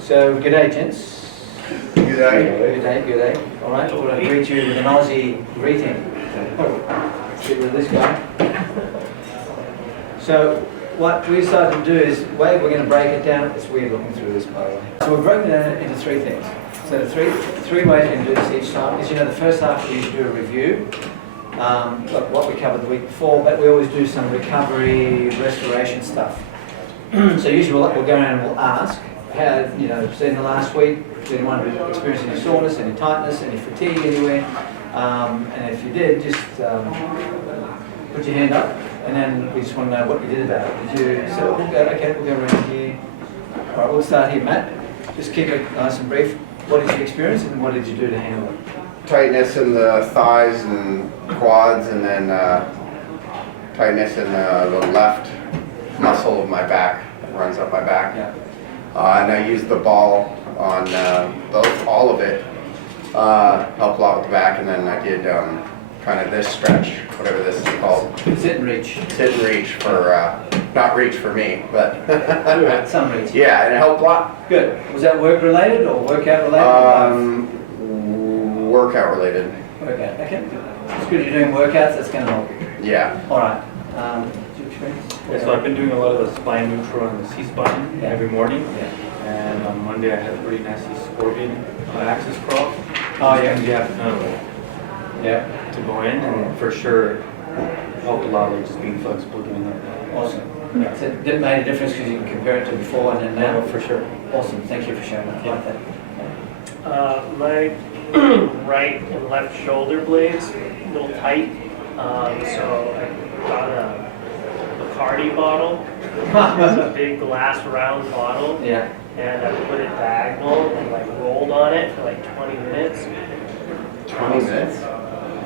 So, good day, gents. Good day. Good day, good day. All right, we'll greet you with an Aussie greeting. Get rid of this guy. So, what we decided to do is, the way we're going to break it down, it's weird looking through this, by the way. So, we've broken it down into three things. So, the three ways we can do this each time is, the first half we usually do a review, like what we covered the week before, but we always do some recovery, restoration stuff. So, usually we'll go around and we'll ask, how, say in the last week, did anyone experience any soreness, any tightness, any fatigue anywhere? And if you did, just put your hand up, and then we just want to know what you did about it. Did you? So we'll go around here. All right, we'll start here, Matt. Just keep it nice and brief. What did you experience, and what did you do to handle it? Tightness in the thighs and quads, and then tightness in the left muscle of my back that runs up my back. Yeah. And I used the ball on all of it. Helped a lot with the back, and then I did kind of this stretch, whatever this is called. Sit and reach. Sit and reach for, not reach for me, but Some reach. yeah, and it helped a lot. Good. Was that work related or workout related? Workout related. Workout. Okay. It's good you're doing workouts. That's going to help. Yeah. All right. Did you experience? Yeah, so I've been doing a lot of the spine neutral and the C-spine every morning. Yeah. And on Monday I had a pretty nasty scorpion axis crawl. Oh yeah. And you have to kind of to go in, and for sure helped a lot, like just being flexible doing that. Awesome. Yeah. So it made a difference because you can compare it to before and then now. Yeah, for sure. Awesome. Thank you for sharing that. I like that. My right and left shoulder blades a little tight, so I got a Bacardi bottle. It's a big glass round bottle, Yeah. and I put it diagonal and rolled on it for 20 minutes. 20 minutes?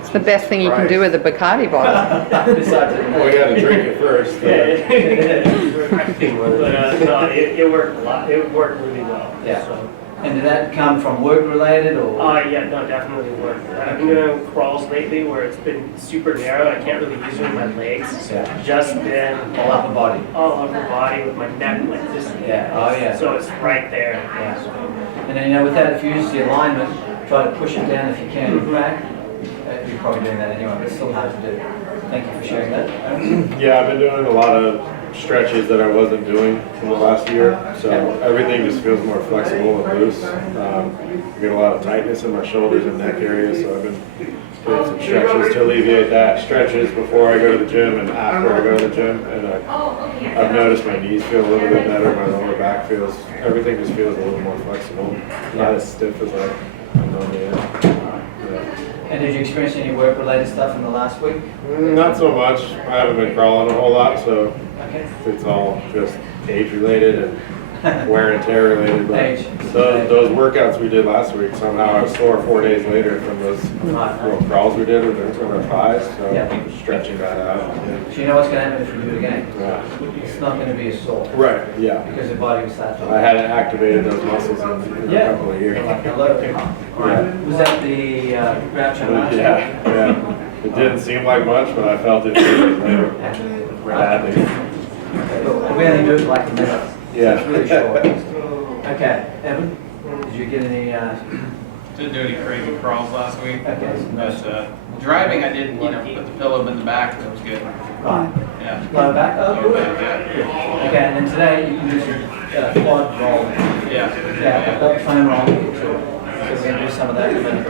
It's the best thing you can do with a Bacardi bottle. Besides it. Well, we gotta drink it first. Yeah, but no, it worked a lot. It worked really well. Yeah. So. And did that come from work related or? Yeah, no, definitely worked. I've been doing crawls lately where it's been super narrow. I can't really use it with my legs. Yeah. Just been All upper body. all over body with my neck like this. Yeah. Oh yeah. So it's right there. Yeah. And then with that, if you use the alignment, try to push it down if you can back. You're probably doing that anyway, but it's still hard to do. Thank you for sharing that. Yeah, I've been doing a lot of stretches that I wasn't doing in the last year, so everything just feels more flexible and loose. I get a lot of tightness in my shoulders and neck area, so I've been doing some stretches to alleviate that. Stretches before I go to the gym and after I go to the gym, and I've noticed my knees feel a little bit better, my lower back feels, everything just feels a little more flexible, not as stiff as I normally am. And did you experience any work related stuff in the last week? Not so much. I haven't been crawling a whole lot, so Okay. it's all just age related and wear and tear related. But Age. those workouts we did last week, somehow I was sore 4 days later from those little crawls we did with our thighs. So Yeah. stretching that out. So you know what's going to happen if you do it again? Yeah. It's not going to be as sore Right. Yeah. because the body will start to. I hadn't activated those muscles in a couple of years. Like a load. Was that the Groucho Marx? Yeah. It didn't seem like much, but I felt it 2 days later. Badly. We only do it like a minute. Yeah. So it's really short. Okay, Evan, did you get any? Didn't do any crazy crawls last week. Okay. But driving, I did, put the pillow in the back. That was good. Right. Yeah. Lower back. Oh, good. Yeah. Okay, and then today you can do some quad roll. Yeah. Yeah, foam roll too. So we're going to do some of that in a minute.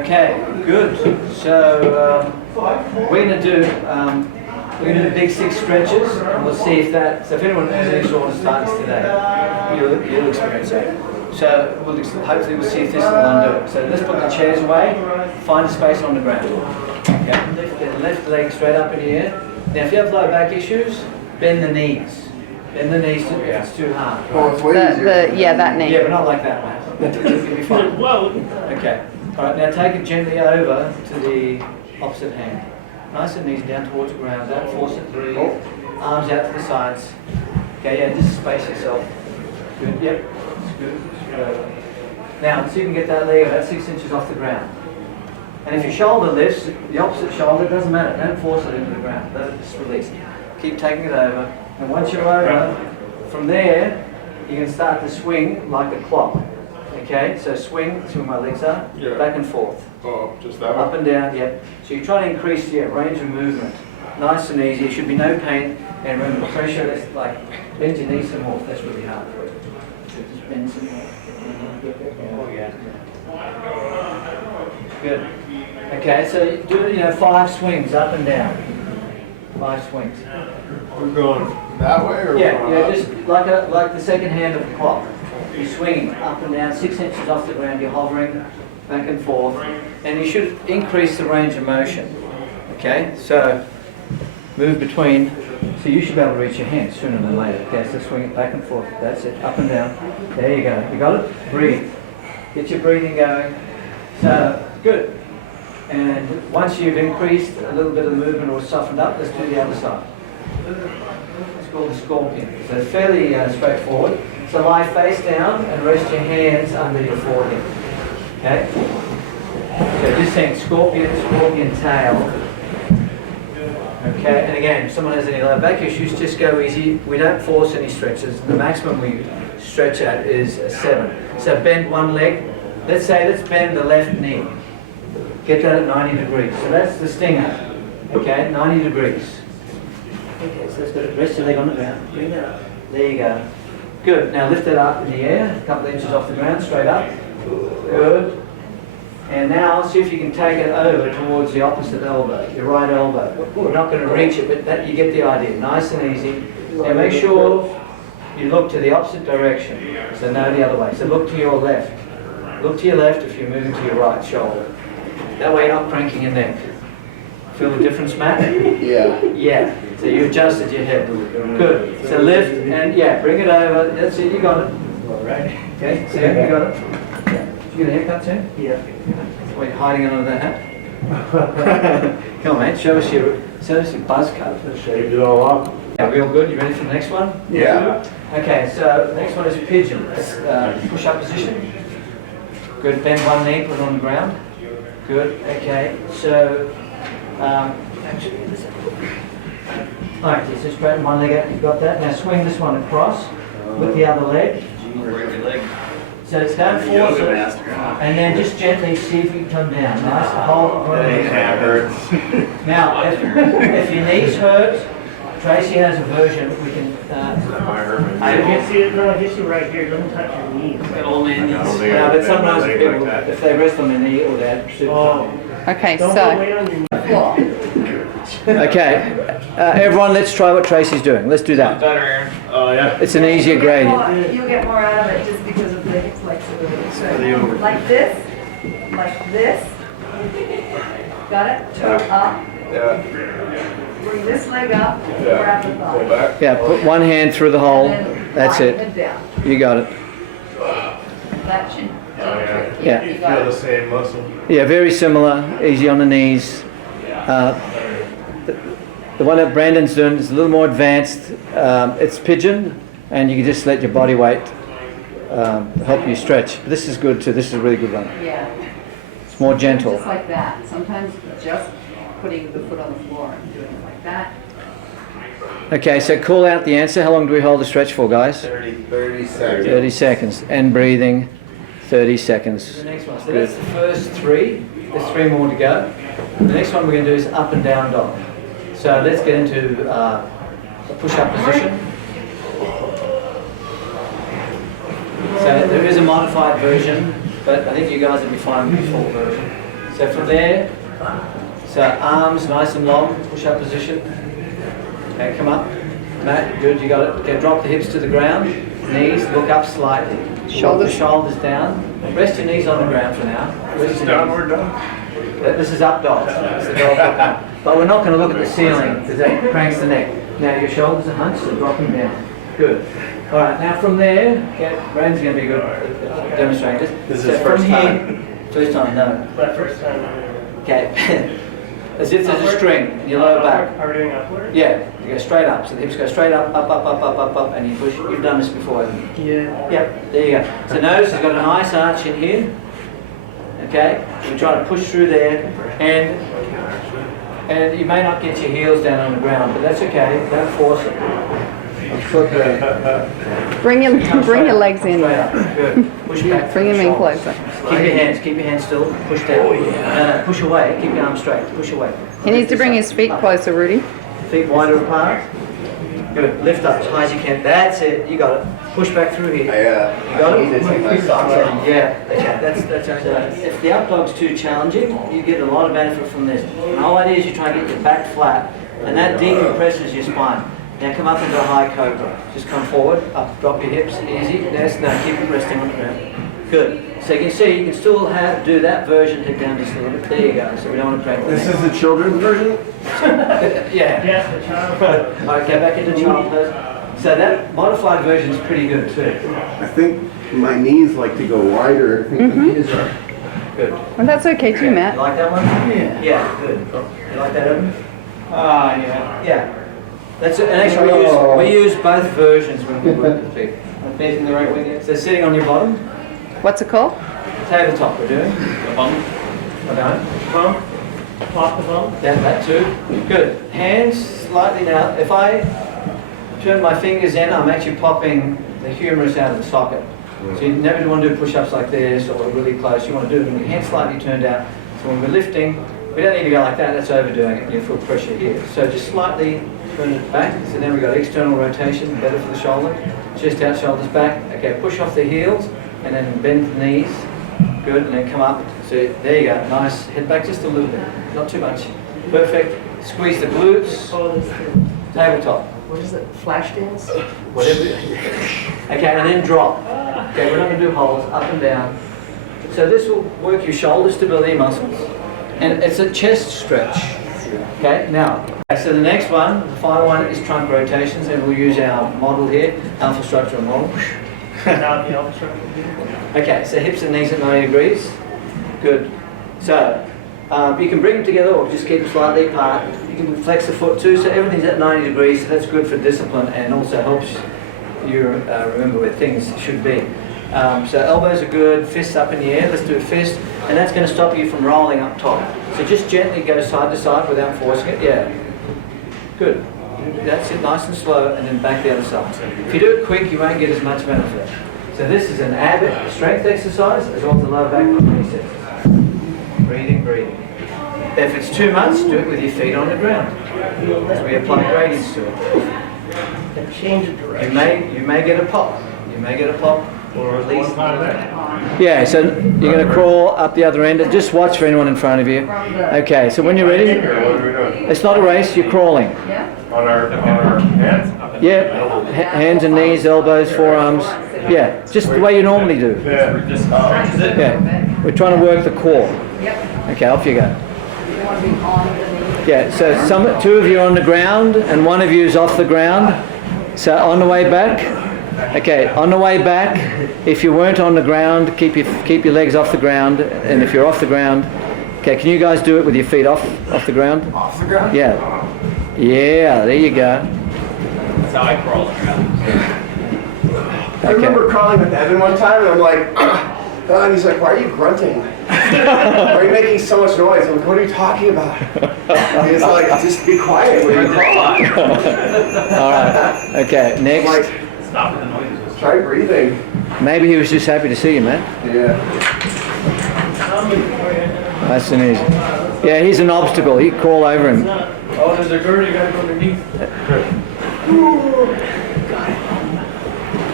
Okay, good. So we're going to do the big 6 stretches, and we'll see if that. So if anyone has any sort of tightness today, you'll experience that. So hopefully we'll see if this will undo it. So let's put the chairs away. Find a space on the ground. Okay, lift the left leg straight up in the air. Now if you have low back issues, bend the knees. Bend the knees if it's too hard. Both ways. That knee. Yeah, but not like that, man. It'll be fine. Whoa. Okay. All right. Now take it gently over to the opposite hand. Nice and knees down towards the ground. Don't force it through. Arms out to the sides. Okay. Yeah. Just space yourself. Good. Yep. It's good. Now, so you can get that leg about 6 inches off the ground. And if your shoulder lifts, the opposite shoulder, it doesn't matter. Don't force it into the ground. Let it just release. Keep taking it over. And once you're over, from there, you can start to swing like a clock. Okay, so swing where my legs are, Yeah. back and forth. Oh, just that Up one? and down, yeah. So you're trying to increase your range of movement. Nice and easy, there should be no pain. And remember, pressure is like, bend your knees some more, that's really hard for you. So just bend some more. Oh, yeah. Good. Okay, so do 5 swings up and down. 5 swings. We're going that way or? Yeah, going yeah, up? just like the second hand of the clock. You're swinging up and down, 6 inches off the ground, you're hovering back and forth, and you should increase the range of motion. Okay, so move between, so you should be able to reach your hands sooner than later. Okay, so swing it back and forth, that's it, up and down. There you go, you got it? Breathe. Get your breathing going. So, good. And once you've increased a little bit of movement or softened up, let's do the other side. It's called the scorpion. So it's fairly straightforward. So lie face down and rest your hands under your forehead. Okay? So just saying scorpion, scorpion tail. Okay, and again, if someone has any low back issues, just go easy. We don't force any stretches. The maximum we stretch at is a 7. So bend one leg. Let's bend the left knee. Get that at 90 degrees. So that's the stinger. Okay, 90 degrees. Okay, so let's go. Rest your leg on the ground. Bring that up. There you go. Good. Now lift it up in the air, a couple of inches off the ground, straight up. Good. And now see if you can take it over towards the opposite elbow, your right elbow. We're not going to reach it, but you get the idea. Nice and easy. And make sure you look to the opposite direction. So no the other way. So look to your left. Look to your left if you're moving to your right shoulder. That way you're not cranking your neck. Feel the difference, Matt? Yeah. Yeah. So you adjusted your head. Good. So lift and bring it over. That's it. You got it. All right. Okay. See, you got it. Yeah. Did you get a haircut soon? Yeah. Wait, you're hiding under that hat? Come on, mate. Show us your buzz cut. Shaved it all off. Yeah, real good. You ready for the next one? Yeah. Okay. So the next one is pigeon. Push-up position. Good. Bend one knee. Put it on the ground. Good. Okay. So. Actually, alright, so straighten one leg out, you've got that. Now swing this one across with the other leg. So it's don't force it, and then just gently see if you can come down. Nice, hold. Hurts. Now, if your knees hurt, Tracy has a version, we can... I can see it, no, it hits you right here, it doesn't touch your knees. That old man needs. Yeah, but sometimes people, if they rest on their knee or they're super Okay, Don't so put weight on your knees. Okay, everyone, let's try what Tracy's doing. Let's do that. Better, Aaron. Oh, yeah. It's an easier gradient. You'll get more out of it just because of the hip flexibility. So the over. like this. Got it? Up. Yeah. Bring this leg up. Yeah. Grab the Pull thigh. back. Yeah, put one hand through the hole. And then That's widen it. down. You got it. That should. Yeah. You Feel got the it. same muscle. Yeah, very similar. Easy on the knees. The one that Brandon's doing is a little more advanced. It's pigeon, and you can just let your body weight help you stretch. But this is good too. This is a really good one. Yeah. It's more gentle. Just like that. Sometimes just putting the foot on the floor and doing it like that. Okay, so call out the answer. How long do we hold the stretch for, guys? 30 seconds. 30 seconds. And breathing, 30 seconds. The next one. So that's the first 3. There's 3 more to go. The next one we're going to do is up and down dog. So let's get into a push-up position. So there is a modified version, but I think you guys will be fine with the full version. So from there, so arms nice and long, push-up position. Okay, come up. Matt, good, you got it. Okay, drop the hips to the ground. Knees, look up slightly. Shoulders. The shoulders down. Rest your knees on the ground for now. Rest your Downward knees. dog. This is up dog. It's the dog up. But we're not going to look at the ceiling because that cranks the neck. Now your shoulders are hunched, so drop them down. Good. All right, now from there, okay, Brandon's going to be good at demonstrating this. This is So first from here- time. First time, no. But first time. Okay. As if there's a string in your lower back. Are we doing upward? Yeah, you go straight up. So the hips go straight up, up, and you push. You've done this before, haven't you? Yeah. Yep, there you go. So notice it's got a nice arch in here. Okay, we try to push through there, and you may not get your heels down on the ground, but that's okay. Don't force it. Foot brake. Bring your legs in. Good. Push back. Bring him in Shoulders. closer. Keep your hands still. Push down. Push away. Keep your arms straight. Push away. He needs to bring his feet closer, Rudy. Feet wider apart. Good. Lift up as high as you can. That's it. You got it. Push back through here. You got I need to take my socks off. Yeah. Okay. That's actually. If the up dog's too challenging, you get a lot of benefit from this. And the whole idea is you try and get your back flat, and that decompresses your spine. Now come up into a high cobra. Just come forward, up, drop your hips, easy. Yes, now keep it resting on the ground. Good. So you can see, you can still do that version, head down just a little bit. There you go. So we don't want to practice. This is the children's version? Yeah. Yes, the child. All right, go back into child pose. So that modified version is pretty good too. I think my knees like to go wider. I think the knees are. Good. Well, that's okay too, You Matt. like that one? Yeah. Yeah, good. You like that, Evan? Yeah. Yeah. That's it. And actually we use both versions when we work with people. I'm facing the right way there. So sitting on your bottom, What's it called? tabletop we're doing. The bum. Okay. Bump, pop the bump. Yeah, that too. Good. Hands slightly now. If I turn my fingers in, I'm actually popping the humerus out of the socket. So you never want to do push-ups like this or really close. You want to do it with your hands slightly turned out. So when we're lifting, we don't need to go like that. That's overdoing it. You feel pressure here. So just slightly turn it back. So then we've got external rotation, better for the shoulder. Chest out, shoulders back. Okay, push off the heels and then bend the knees. Good, and then come up. So there you go. Nice. Head back just a little bit. Not too much. Perfect. Squeeze the glutes. Oh, this thing. Tabletop. What is it, flash dance? Whatever. Okay, and then drop. Okay, we're not going to do holds, up and down. So this will work your shoulder stability muscles. And it's a chest stretch. Okay, now, so the next one, the final one is trunk rotations, and we'll use our model here, alpha structural model. Now the alpha structure. Okay, so hips and knees at 90 degrees. Good. So, you can bring them together or just keep them slightly apart. You can flex the foot too, so everything's at 90 degrees, so that's good for discipline and also helps you remember where things should be. So elbows are good, fists up in the air, let's do a fist, and that's going to stop you from rolling up top. So just gently go side to side without forcing it, yeah. Good. That's it, nice and slow, and then back the other side. If you do it quick, you won't get as much benefit. So this is an ab strength exercise, as well as a lower back exercise. Breathing, breathing. If it's too much, do it with your feet on the ground. As we apply gradients to it. And change of direction. You may get a pop. You may get a pop, or at least. Yeah. So you're going to crawl up the other end. Just watch for anyone in front of you. Okay. So when you're ready, What are we doing? it's not a race. You're crawling. On our hands? Yeah. Hands and knees, elbows, forearms. Yeah. Just the way you normally do. Yeah. Yeah. We're trying to work the core. Okay. Off you go. You want to be on the knee? Yeah, so two of you are on the ground and one of you is off the ground. So on the way back, okay, on the way back, if you weren't on the ground, keep your legs off the ground, and if you're off the ground, okay, can you guys do it with your feet off the ground? Off the ground? Yeah. Yeah, there you go. That's how I crawl around. I remember crawling with Evan one time, and I'm like, and he's like, why are you grunting? Why are you making so much noise? I'm like, what are you talking about? And he's like, just be quiet when you crawl. All right. Okay, I'm next. like, Stop with the noises. try breathing. Maybe he was just happy to see you, man. Yeah. Nice and easy. Yeah, he's an obstacle. You crawl over him. Oh, there's a girl you gotta go underneath.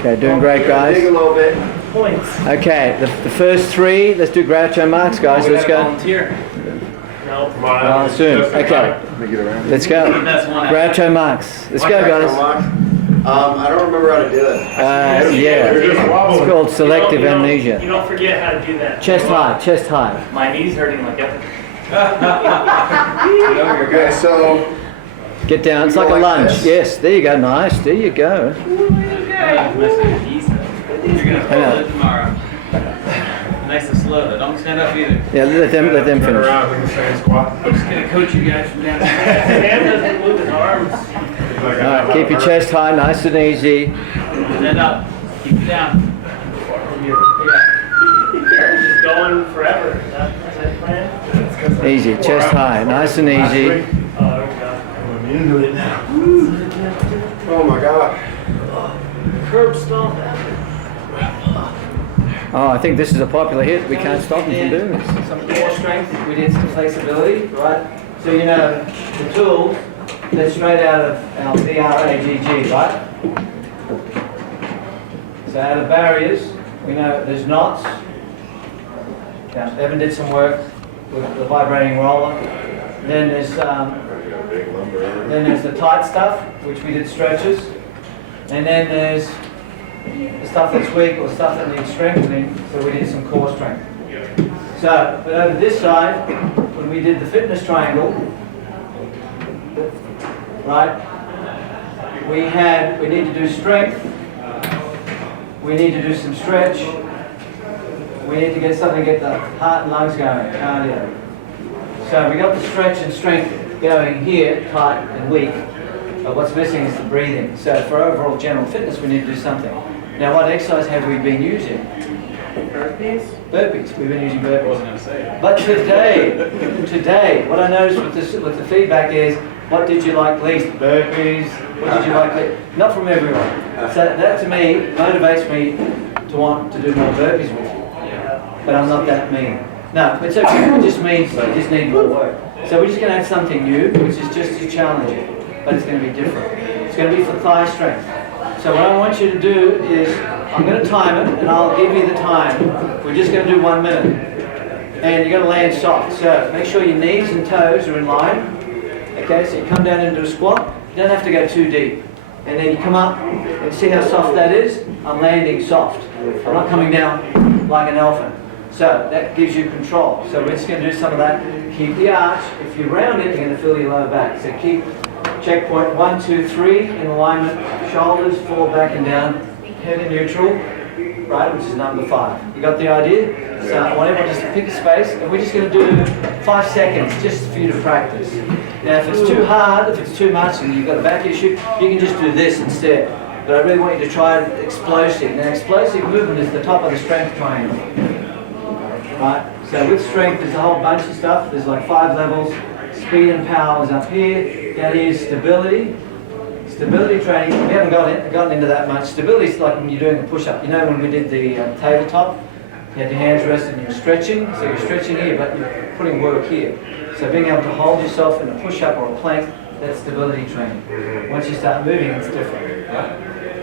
Okay, doing great, Dig guys. a little bit. Points. Okay, the first three, let's do Groucho Marx, guys. Let's go. Volunteer. No. Come on. Soon. Just in Okay. time. Let me get around. Let's go. That's one. Groucho Marx. Let's go, guys. I don't remember how to do it. Yeah. You're just It's wobbling. called selective You amnesia. don't forget how to do that. Chest high, chest high. My knee's hurting like that. Okay, so Get down. It's You like go a like lunge. this? Yes. There you go. Nice. There you go. You're gonna fall it tomorrow. Nice and slow though. Don't stand up either. Yeah. Let them Turn finish. around like a sand squat. I'm just gonna coach you guys from down there. Sam doesn't move his arms. It's like All right. Keep your chest high, nice and easy. Stand up. Keep it down. Just going forever. Is that the plan? Easy. Chest high, nice and easy. Oh, there we go. I'm into it now. oh my god. curb stomp. Oh, I think this is a popular hit. We can't stop them from doing this. Some core strength. We did some flexibility, right? So you know the tools. They're straight out of our BRAGG, right? So out of barriers, we know there's knots. Now, Evan did some work with the vibrating roller. Then there's the tight stuff, which we did stretches. And then there's the stuff that's weak or stuff that needs strengthening, so we did some core strength. So, but over this side, when we did the fitness triangle, right, we need to do strength, we need to do some stretch, we need to get something to get the heart and lungs going, cardio. So we got the stretch and strength going here, tight and weak, but what's missing is the breathing. So for overall general fitness, we need to do something. Now, what exercise have we been using? Burpees? Burpees. We've been using burpees. I wasn't going to say it. But today, what I noticed with the feedback is, what did you like least? Burpees. What did you like least? Not from everyone. So that to me motivates me to want to do more burpees with you. But I'm not that mean. No, it's okay. It just means you just need more work. So we're just going to have something new, which is just to challenge you, but it's going to be different. It's going to be for thigh strength. So what I want you to do is, I'm going to time it, and I'll give you the time. We're just going to do 1 minute. And you're going to land soft. So make sure your knees and toes are in line. Okay, so you come down into a squat. You don't have to go too deep. And then you come up, and see how soft that is? I'm landing soft. I'm not coming down like an elephant. So that gives you control. So we're just going to do some of that. Keep the arch. If you round it, you're going to feel your lower back. So keep checkpoint 1, 2, 3 in alignment. Shoulders fall back and down. Head in neutral, right, which is number 5. You got the idea? So I want everyone just to pick a space, and we're just going to do 5 seconds just for you to practice. Now, if it's too hard, if it's too much, and you've got a back issue, you can just do this instead. But I really want you to try explosive. Now, explosive movement is the top of the strength triangle. Right? So with strength, there's a whole bunch of stuff. There's like 5 levels. Speed and power is up here. That is stability. Stability training, we haven't gotten into that much. Stability is like when you're doing a push-up. You know when we did the tabletop, you had your hands rested and you're stretching. So you're stretching here, but you're putting work here. So being able to hold yourself in a push-up or a plank, that's stability training. Once you start moving, it's different. Right?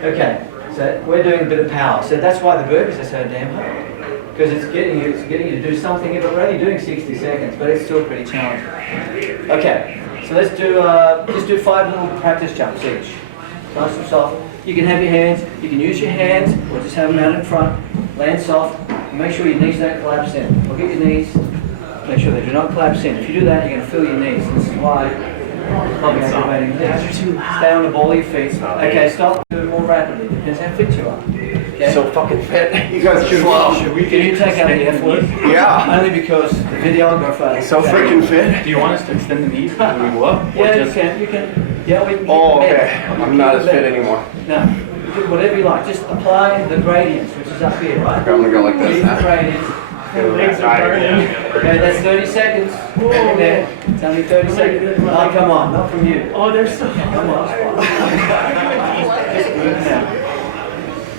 Okay, so we're doing a bit of power. So that's why the burpees are so damn hard. Because it's getting you to do something. We're only doing 60 seconds, but it's still pretty challenging. Okay, so let's do just do 5 little practice jumps each. Nice and soft. You can have your hands. You can use your hands, or just have them out in front. Land soft. And make sure your knees don't collapse in. Look at your knees. Make sure they do not collapse in. If you do that, you're going to feel your knees. This is why it's probably aggravating. Stay on the ball of your feet. Okay, stop. Do it more rapidly. Depends how fit you are. Okay? So fucking fit. You guys are slow. Can you take out the F word? Yeah. Only because the videographer. So freaking fit. Do you want us to extend the knees when we go up? Yeah, you can. You can. Yeah, we can. Oh, okay. I'm not as fit anymore. No. You do whatever you like. Just apply the gradients, which is up here, right? I'm gonna go like this Keep the now. gradients. Legs are burning. Okay, that's 30 seconds. There. It's only 30 seconds. Oh, come on, not from you. Oh, they're so. Come on. Just move now.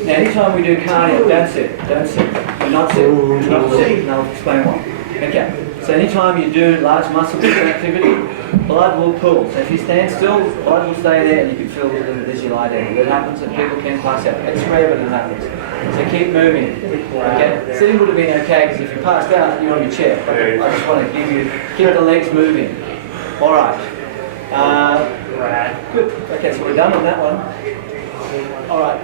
Now, anytime we do cardio, don't sit. Don't sit. Do not sit. Do not sit. And I'll explain why. Okay. So anytime you do large muscle activity, blood will pool. So if you stand still, blood will stay there and you can feel it as you lie down. That happens and people can pass out. It's rare, but it happens. So keep moving. Okay. Sitting would have been okay because if you passed out, you're on your chair. But I just want to keep the legs moving. All right. Good. Okay, so we're done on that one. All right.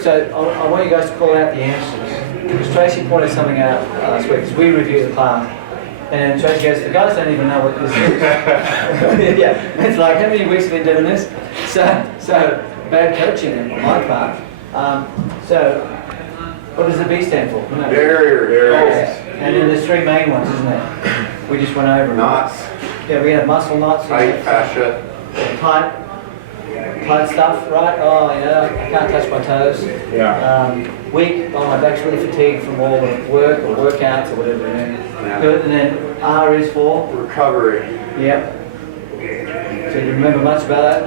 So I want you guys to call out the answers. Because Tracy pointed something out last week because we reviewed the class. And Tracy goes, the guys don't even know what this is. Yeah, it's like, how many weeks have we been doing this? So bad coaching on my part. So, what does the B stand for? No. Barriers. And then there's 3 main ones, isn't there? We just went over them. Knots. Yeah, we have muscle knots. Tight fascia. Tight stuff, right? Oh, yeah, I can't touch my toes. Yeah. Weak, oh, my back's really fatigued from all the work or workouts or whatever. Yeah. Good, and then R is for? Recovery. Yep. So do you remember much about that?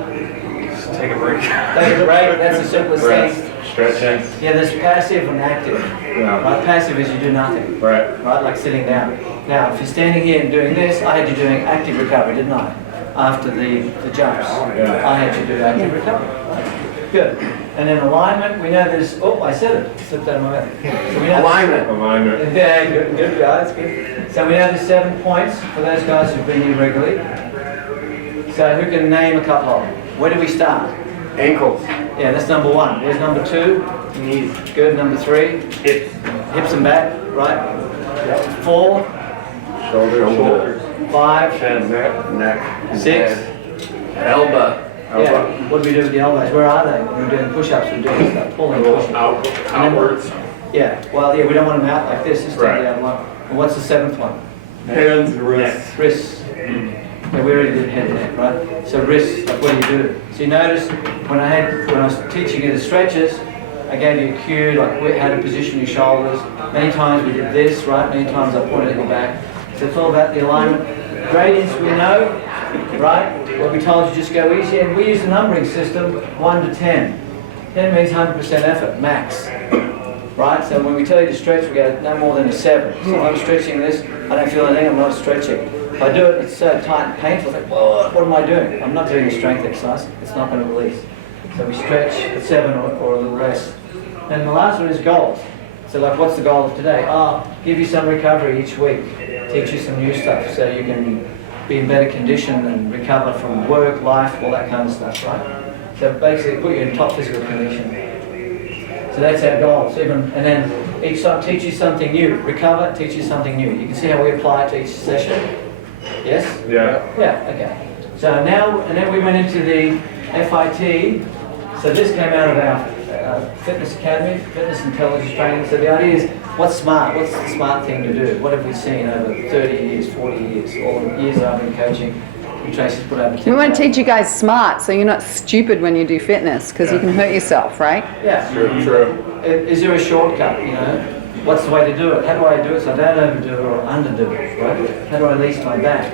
Just Take a break. Take a break, that's the simplest Rest, thing. stretching. Yeah, there's passive and active. Yeah. Right, passive is you do nothing. Right. Right, like sitting down. Now, if you're standing here and doing this, I had you doing active recovery, didn't I? After the jumps, Yeah. I had you do active recovery. Good. And then alignment, we know there's, oh, I said it, slipped out of my mouth. So we know Alignment. Yeah, good guys, good. So we know there's 7 points for those guys who've been here regularly. So who can name a couple of them? Where do we start? Ankles. Yeah, that's number 1. Where's number 2? Knees. Good. Number 3? Hips. Hips and back, right? 4? Shoulders. 5? Chest. Neck. 6? Elbow. Yeah. What do we do with the elbows? Where are they? When we're doing push-ups, we're doing stuff, pulling, pushing. Outwards. Yeah. Well, yeah, we don't want them out like this. Just Right. take it out long. And what's the 7th one? Hands, wrists. Wrists. Yeah, we already did head and neck, right? So wrists, like what do you do? So you notice when I was teaching you the stretches, I gave you a cue, like how to position your shoulders. Many times we did this, right? Many times I pointed at your back. So it's all about the alignment. Gradients we know, right? What we told you, just go easy. And we use a numbering system, 1 to 10. 10 means 100% effort, max. Right? So when we tell you to stretch, we go no more than a 7. So if I'm stretching this, I don't feel anything, I'm not stretching. If I do it, it's so tight and painful, I think, what am I doing? I'm not doing a strength exercise, it's not going to release. So we stretch at 7 or a little less. And the last one is goals. So like, what's the goal of today? Give you some recovery each week. Teach you some new stuff so you can be in better condition and recover from work, life, all that kind of stuff, right? So basically put you in top physical condition. So that's our goal. So and then each time teach you something new. Recover, teach you something new. You can see how we apply it to each session? Yes? Yeah. Yeah, okay. So now, and then we went into the FIT. So this came out of our Fitness Academy, Fitness Intelligence Training. So the idea is, what's smart? What's the smart thing to do? What have we seen over 30 years, 40 years, all the years I've been coaching? And Tracy's put over 10. We want to teach you guys smart so you're not stupid when you do fitness because you can hurt yourself, right? Yeah. True. Is there a shortcut, you know? What's the way to do it? How do I do it so I don't overdo it or underdo it, right? How do I release my back?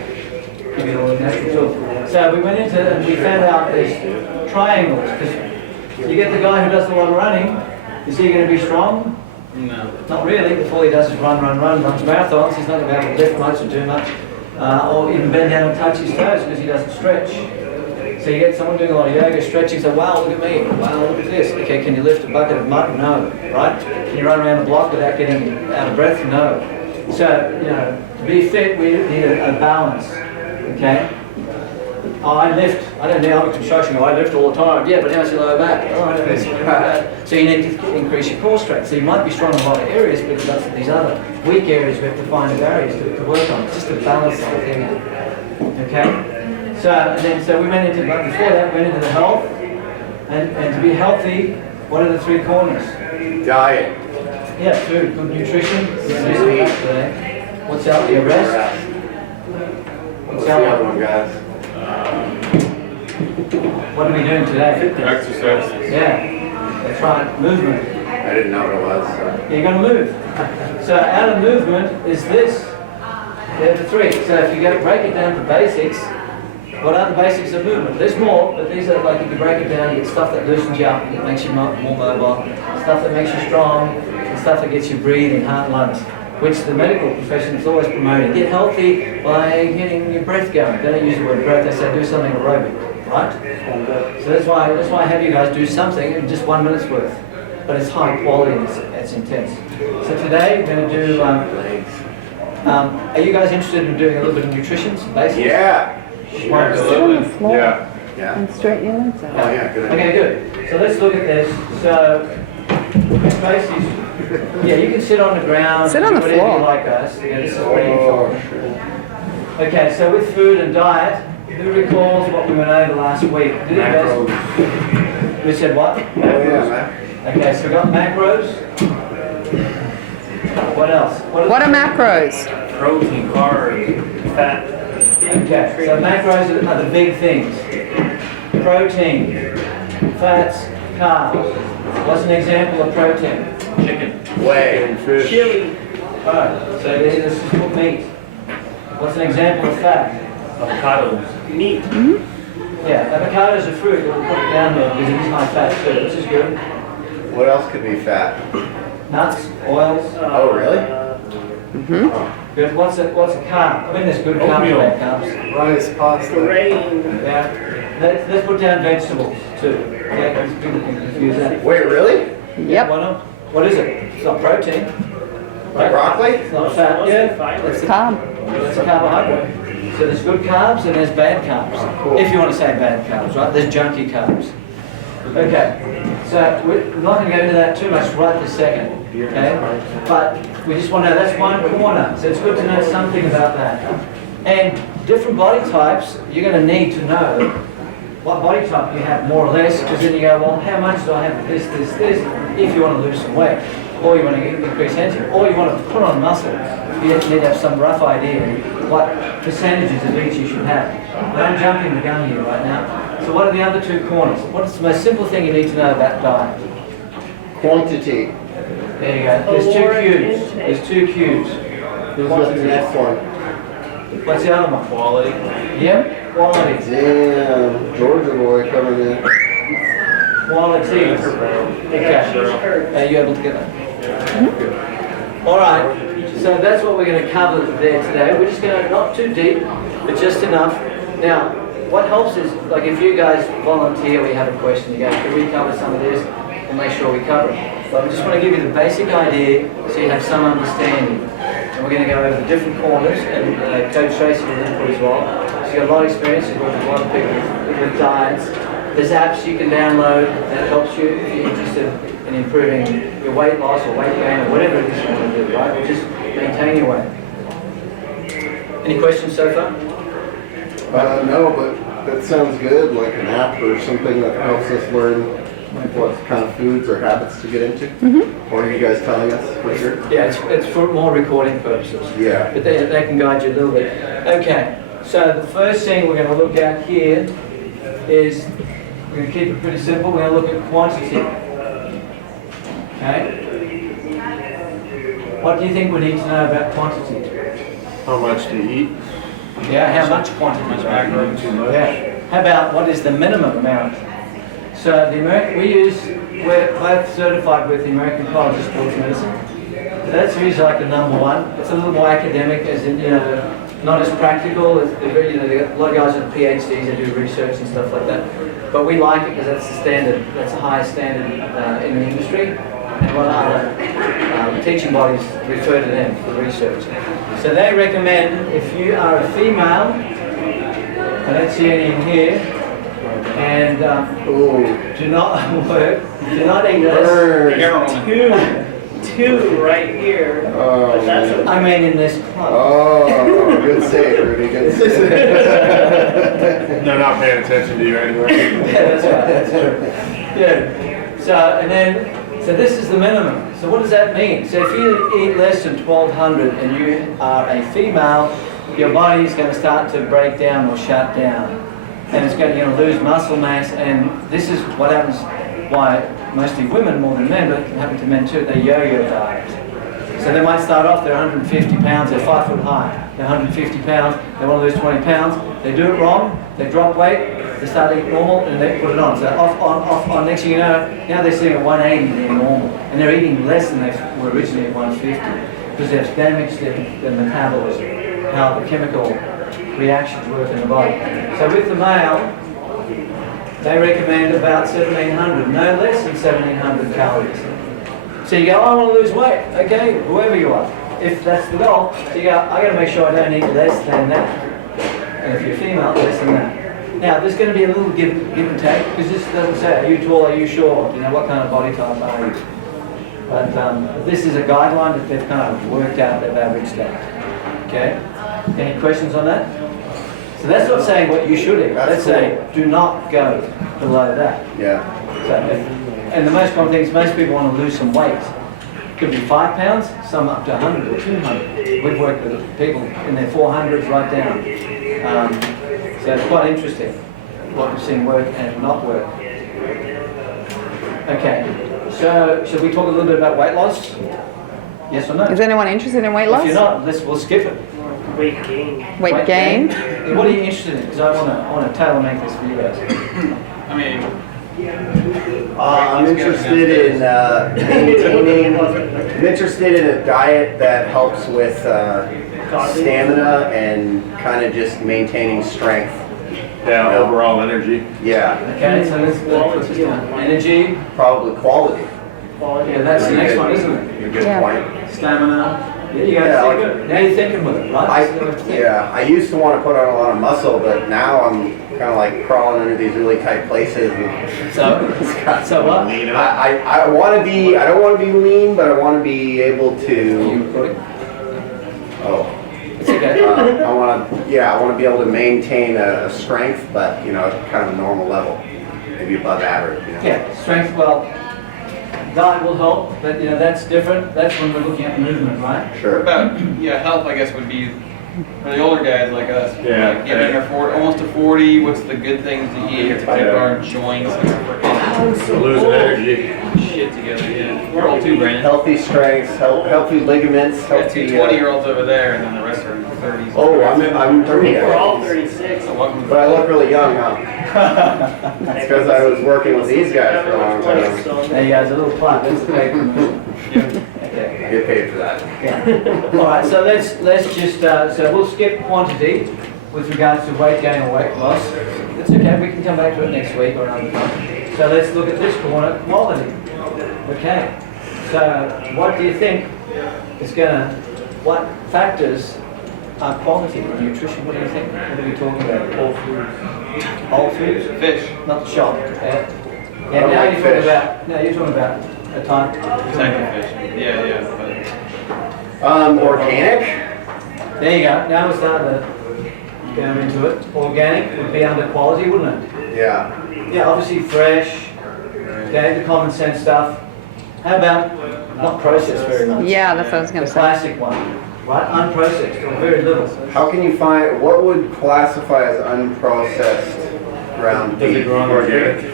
Give you all the natural tools. So we went into and we found out these triangles, because you get the guy who does a lot of running, is he going to be strong? No. Not really. If all he does is run, runs marathons, he's not going to be able to lift much or do much, or even bend down and touch his toes because he doesn't stretch. So you get someone doing a lot of yoga, stretching, so wow, look at me, wow, look at this. Okay, can you lift a bucket of mud? No, right? Can you run around the block without getting out of breath? No. So, you know, to be fit, we need a balance, okay? I lift, I don't need, I'm a construction guy, I lift all the time. Yeah, but how's your lower back? Oh, I don't know, something like that. So you need to increase your core strength. So you might be strong in a lot of areas, but that's these other weak areas we have to find the barriers to work on. It's just a balance of thing. Okay? So we went into, but before that, we went into the health. And to be healthy, what are the 3 corners? Diet. Yeah, food, good nutrition. What's out there? Rest. What's the other one, guys? What are we doing today? Exercise. Yeah, that's right, movement. I didn't know what it was. So. You're going to move. So out of movement is this. There are the 3. So if you break it down to basics, what are the basics of movement? There's more, but these are like, if you break it down, you get stuff that loosens you up, it makes you more mobile, stuff that makes you strong, and stuff that gets you breathing, heart and lungs, which the medical profession is always promoting. Get healthy by getting your breath going. They don't use the word breath, they say do something aerobic, right? So that's why I have you guys do something in just 1 minute's worth. But it's high quality and it's intense. So today we're going to do, are you guys interested in doing a little bit of nutrition, some basics? Yeah. Sit on the floor Yeah. and straighten your legs out. Oh yeah, good idea. Okay, good. So let's look at this. So, basically, yeah, you can sit on the ground. Sit on the whatever floor. you like, guys. Yeah, this is pretty important. Okay, so with food and diet, who recalls what we went over last week? We said what? Oh yeah, man. Okay, so we got macros. What else? What are macros? Protein, carbs, fat. Okay, so macros are the big things. Protein, fats, carbs. What's an example of protein? Chicken. Whey. Fish. Chili. Alright, so this is called meat. What's an example of fat? Avocados. Meat. Yeah, avocado is a fruit, we'll put it down there because it is high fat too, which is good. What else could be fat? Nuts, oils, Oh, really? good. What's a carb? I mean, there's good carbs and bad carbs. Rice, pasta. Grain. Yeah. Let's put down vegetables too. Yeah, because people can confuse that. Wait, really? Yep. Why not? What is it? It's not protein. Like broccoli? It's not fat. Yeah, It's carb. it's a carbohydrate. So there's good carbs and there's bad carbs. Cool. If you want to say bad carbs, right? There's junky carbs. Okay. So we're not going to go into that too much right this second. Okay. But we just want to know that's one corner. So it's good to know something about that. And different body types, you're going to need to know what body type you have more or less, because then you go, well, how much do I have of this, if you want to lose some weight, or you want to increase energy, or you want to put on muscle, you need to have some rough idea what percentages of each you should have. Don't jump in the gun here right now. So what are the other two corners? What's the most simple thing you need to know about diet? Quantity. There you go. There's two cubes. There's two cubes. What's the next one? What's the other one? Quality. Yep, quality. Damn, Georgia boy coming in. Quality. Okay. Are you able to get that? All right. So that's what we're going to cover there today. We're just going to, not too deep, but just enough. Now, what helps is, like if you guys volunteer, we have a question, you go, can we cover some of this? We'll make sure we cover it. But I just want to give you the basic idea so you have some understanding. And we're going to go over the different corners, and Coach Tracy will input as well. She's got a lot of experience, she's worked with a lot of people with diets. There's apps you can download that helps you if you're interested in improving your weight loss or weight gain or whatever it is you want to do, right? Or just maintain your weight. Any questions so far? No, but that sounds good, like an app or something that helps us learn what kind of foods or habits to get into. Or are you guys telling us for sure? Yeah, it's for more recording purposes. Yeah. But they can guide you a little bit. Okay, so the first thing we're going to look at here is, we're going to keep it pretty simple, we're going to look at quantity. Okay? What do you think we need to know about quantity? How much to eat? Yeah, how much quantity? Yeah. How about what is the minimum amount? So we're both certified with the American College of Sports Medicine. That's usually like the number one. It's a little more academic, as in, not as practical. They got a lot of guys with PhDs that do research and stuff like that. But we like it because that's the standard. That's the highest standard in the industry. And what other teaching bodies refer to them for research. So they recommend if you are a female, I don't see any in here, and do not work, do not eat less. Two right here. But that's a, I mean in this club. Oh, good save, Rudy, good save. They're not paying attention to you anyway. Yeah, that's right, that's true. Yeah. So this is the minimum. So what does that mean? So if you eat less than 1,200 and you are a female, your body is going to start to break down or shut down. And it's going to lose muscle mass, and this is what happens, why mostly women more than men, but it can happen to men too, they yo-yo diet. So they might start off, they're 150 pounds, they're 5 foot high, they're 150 pounds, they want to lose 20 pounds, they do it wrong, they drop weight, they start eating normal, and they put it on. So off, on, next thing you know, now they're sitting at 180, they're normal, and they're eating less than they were originally at 150, because they've damaged their metabolism, how the chemical reactions work in the body. So with the male, they recommend about 1,700, no less than 1,700 calories. So you go, I want to lose weight. Okay, whoever you are. If that's the goal, so you go, I got to make sure I don't eat less than that. And if you're female, less than that. Now, there's going to be a little give and take, because this doesn't say, are you tall, are you short, what kind of body type are you? But this is a guideline that they've kind of worked out, they've averaged out. Okay? Any questions on that? So that's not saying what you should eat. Let's say do not go below that. Yeah. So, and the most common thing is most people want to lose some weight. Could be 5 pounds, some up to 100 or 200. We've worked with people in their 400s right down. So it's quite interesting what we've seen work and not work. Okay, so should we talk a little bit about weight loss? Yes or no? Is anyone interested in weight loss? If you're not, we'll skip it. Weight gain. Weight gain? What are you interested in? Because I want to tailor make this for you guys. I mean, I'm interested in maintaining. I'm interested in a diet that helps with stamina and kind of just maintaining strength. Yeah, overall energy. Yeah, Okay, so let's put this down. Energy. probably quality. Yeah, that's the next one, isn't it? A good Yeah. point. Stamina. Yeah, you Yeah, guys like- good. Now you're thinking with it, right? I used to want to put on a lot of muscle, but now I'm kind of like crawling under these really tight places. And So what? I want to be. I don't want to be lean, but I want to be able You to. recording? Oh. It's okay. I want to. Yeah, I want to be able to maintain a strength, but you know, kind of a normal level, maybe above average. You know? Yeah, strength, well, diet will help, but you know, that's different. That's when we're looking at movement, right? Sure. about, yeah, health, I guess, would be for the older guys like us. Yeah. Like getting their 40, almost to 40, what's the good things to eat to keep our joints and freaking Losing energy. shit together? Yeah. We're old too, Brandon. Healthy strengths, healthy ligaments, We got healthy. two 20-year-olds over there, and then the rest are in their 30s. Oh, I'm 30. We're all 36. So welcome to But I look really young, huh? It's because I was working with these guys for a long time. There you go, there's a little plug, that's the paper. Yeah. Okay. I get paid for that. Yeah. All right, so let's just, so we'll skip quantity with regards to weight gain or weight loss. It's okay, we can come back to it next week or another time. So let's look at this corner, quality. Okay, so what do you think is what factors are quality in nutrition? What do you think? What are we talking about? All foods? Whole foods? Fish. Not the shop. Yeah, I yeah don't now like you're fish. talking about a type. Second fish. Yeah, Organic. There you go. Now we're starting to go into it. Organic would be under quality, wouldn't it? Yeah. Yeah, obviously fresh. Okay, the common sense stuff. How about not processed very much? Yeah, that's what I was The going to say. classic one, right? Unprocessed or very little. How can you find what would classify as unprocessed ground Does it beef? grow on organic?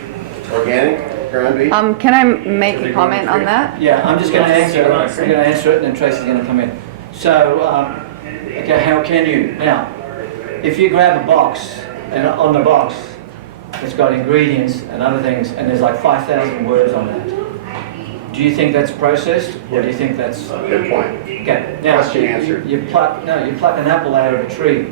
Organic ground beef? Can I make a comment on that? Yeah, I'm just going to answer it. I'm going to answer it, and then Tracy's going to come in. So, okay, how can you now? If you grab a box, and on the box, it's got ingredients and other things, and there's like 5,000 words on that. Do you think that's processed, or do you think that's Good point. okay? Now, Question answered. you pluck an apple out of a tree.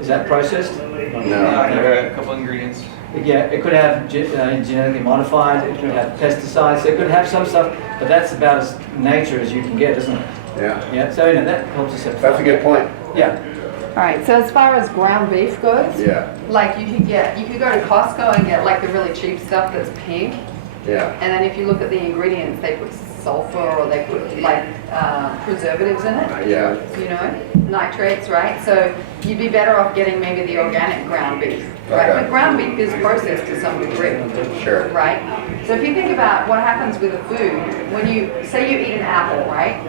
Is that processed? No. a couple ingredients. Yeah, it could have genetically modified. It could have pesticides. It could have some stuff, but that's about as nature as you can get, isn't it? Yeah. Yeah. So that helps us. That's a good point. Yeah. All right, so as far as ground beef goes, Yeah. like you could go to Costco and get like the really cheap stuff that's pink. Yeah. And then if you look at the ingredients, they put sulfur or they put like preservatives in it, Yeah. you know, nitrates, right? So you'd be better off getting maybe the organic ground beef, right? Okay. But ground beef is processed to some degree, Sure. right? So if you think about what happens with a food, when you say you eat an apple, right?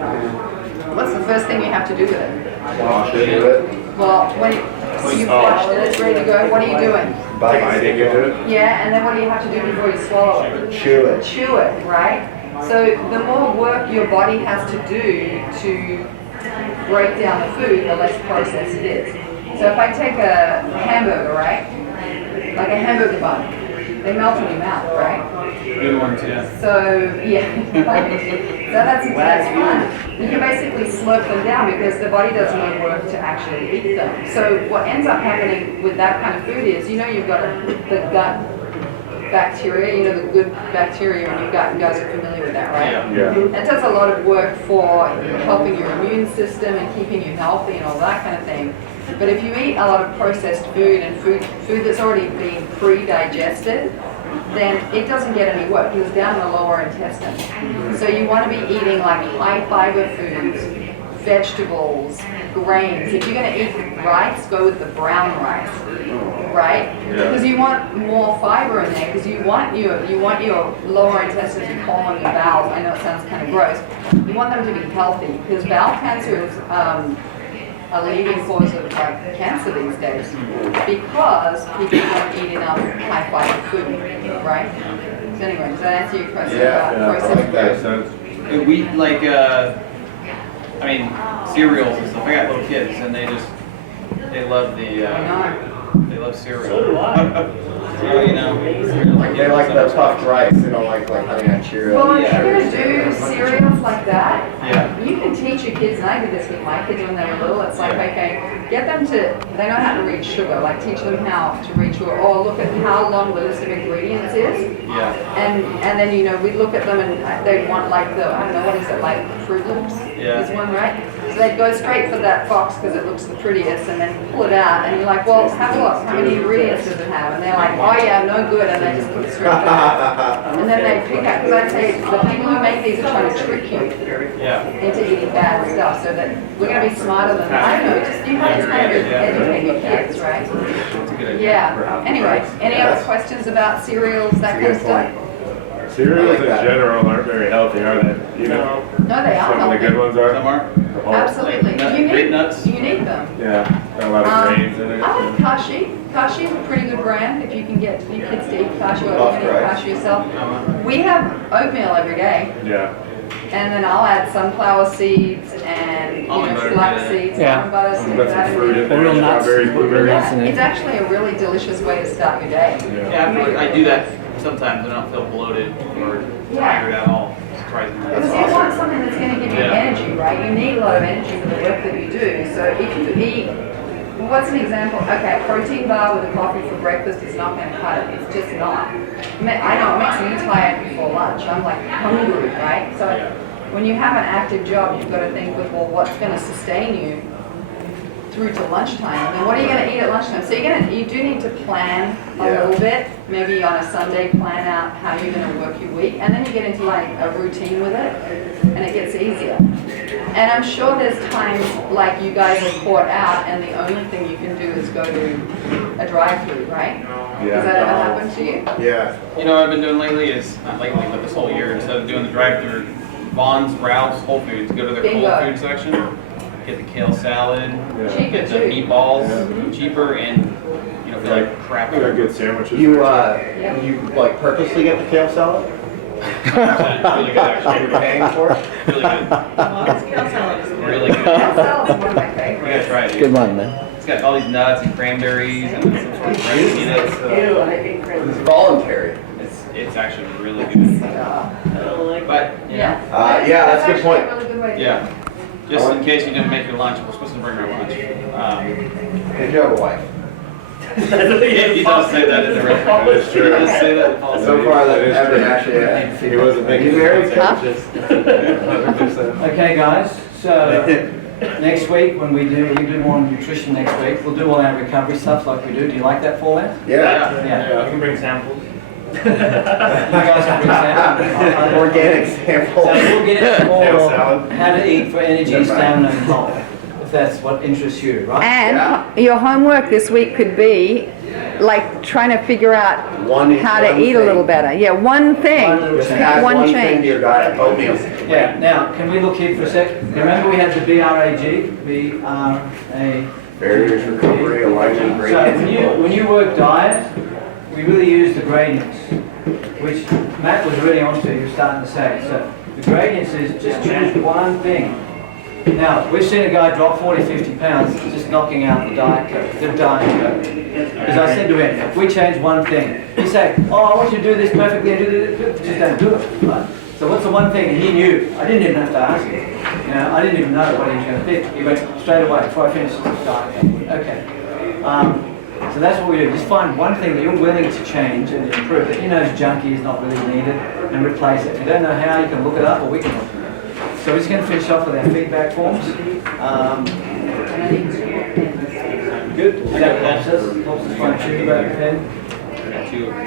What's the first thing you have to do with it? Wash it. Well, when you've washed it, it's ready to go, what are you doing? Biting into it. Yeah, and then what do you have to do before you swallow it? Chew it. Chew it, right? So the more work your body has to do to break down the food, the less processed it is. So if I take a hamburger, right? Like a hamburger bun, they melt in your mouth, right? Good ones, yeah. So, yeah. So that's fun. You can basically slurp them down because the body does no work to actually eat them. So what ends up happening with that kind of food is, you know, you've got the gut bacteria, you know, the good bacteria in your gut. You guys are familiar with that, right? Yeah. Yeah. It does a lot of work for helping your immune system and keeping you healthy and all that kind of thing. But if you eat a lot of processed food and food that's already been pre-digested, then it doesn't get any work because it's down in the lower intestine. So you want to be eating like high fiber foods, vegetables, grains. If you're going to eat rice, go with the brown rice, right? Because you want more fiber in there because you want your lower intestine to form your bowels. I know it sounds kind of gross. You want them to be healthy because bowel cancer is a leading cause of like cancer these days because people don't eat enough high fiber food, right? So anyway, does that answer your question about I processed like that. And we like, I mean, cereals and stuff. I got little kids, and they just They love I the, know. they love cereal. So do I. So, you know. They like the puffed rice. They don't like Honey Nut Cheerios. Well, if you're gonna do cereals like that, Yeah. you can teach your kids, and I did this with my kids when they were little. It's like, okay, get them to, they know how to read sugar, like teach them how to read sugar, or look at how long the list of ingredients is. Yeah. And then, you know, we look at them and they want like the, I don't know, what is it, like Fruit Loops? Yeah. Is one, right? So they'd go straight for that box because it looks the prettiest and then pull it out and you're like, well, have a look, how many ingredients does it have? And they're like, oh yeah, no good, and they just put it straight back. And then they pick up, because I'd say the people who make these are trying to trick you Yeah. into eating bad stuff so that we're going to be smarter than, I don't know, just you have to kind of educate your kids, right? That's a good idea. Yeah, anyway, any other questions about cereals, that kind of stuff? Cereals I like in that. general aren't very healthy, are they? Even No. No, they are some of the good healthy. ones are. Some are? Oh, Absolutely. Like You grape need, nuts? you need them. Yeah, got a lot of grains in it. I like Kashi. Kashi is a pretty good brand if you can get your kids to eat Kashi or you Puffed can eat rice. Kashi yourself. We have oatmeal every day. Yeah. And then I'll add sunflower seeds and, you Almond know, butter, flax yeah. seeds, Yeah. almond butter, seeds, Put some that fruit in in there, Real nuts. strawberries, blueberries. Yeah, it's actually a really delicious way to start your day. Yeah, I feel like I do that sometimes and I don't feel bloated or tired at all. Surprisingly. Because you want something that's going to give you Yeah. energy, right? You need a lot of energy for the work that you do. So if you eat, well, what's an example? Okay, a protein bar with a coffee for breakfast is not going to cut it. It's just not. I know it makes me tired before lunch. I'm like hungry, right? So when you have an active job, you've got to think with, well, what's going to sustain you through to lunchtime? And then what are you going to eat at lunchtime? So you do need to plan a Yeah. little bit. Maybe on a Sunday, plan out how you're going to work your week, and then you get into like a routine with it, and it gets easier. And I'm sure there's times like you guys are caught out, and the only thing you can do is go to a drive-through, right? Does that ever happen to you? Yeah. You know what I've been doing lately is, not lately, but this whole year, instead of doing the drive-through, Vons, Ralph's, Whole Foods, go to their Bingo. Whole Food section, get the kale salad, Cheaper get the too. meatballs, cheaper, and, you know, feel like crap. They got good sandwiches. You like purposely get the kale salad? It's really good, actually. You're paying for it? Really good. Kale salad is Really good. That salad is one of my You gotta favorites. try it. dude. Good one, man. It's got all these nuts and cranberries and some sort of rice peanuts. Ew, I hate cranberries. It's voluntary. It's actually really good. I don't like But, Yeah. Yeah, that's a good actually point. a really good way to do yeah, it. just in case you didn't make your lunch, we're supposed to bring our lunch. If you have a wife. He does say that in the record. That's true. He does say that in the policy. So far, that That is ever true. actually. He wasn't making You married? sandwiches. Okay, guys, so next week when we do more nutrition next week, we'll do all our recovery stuff like we do. Do you like that format? Yeah. Yeah. You can bring samples. You guys can bring samples. Organic So sample. we'll get into Kale more salad. how to eat for energy, That's right. stamina, and health, if that's what interests you, right? And your homework this week could be like trying to figure out how to eat a little better. Yeah, one thing. One little Just change. add One one thing change. to your diet. Oatmeal. Yeah, now, can we look here for a sec? Remember we had the BRAG, B-R-A. Barriers, recovery, alignment, So when you work diet, we really use the gradients, which Matt was really onto, he was starting to say. So the gradients is just change one thing. Now, we've seen a guy drop 40, 50 pounds just knocking out the diet coke, the diet coke. As I said to him, if we change one thing, he say, oh, I want you to do this perfectly, and do this, just don't do it. Right? So what's the one thing? And he knew. I didn't even have to ask him. You know, I didn't even know what he was going to pick. He went straight away before I finished the diet coke. Okay. So that's what we do. Just find one thing that you're willing to change and improve that you know is junky, is not really needed, and replace it. If you don't know how, you can look it up, or we can look it up. So we're just going to finish off with our feedback forms. Good. That helps us find out about the pen. I got two over here.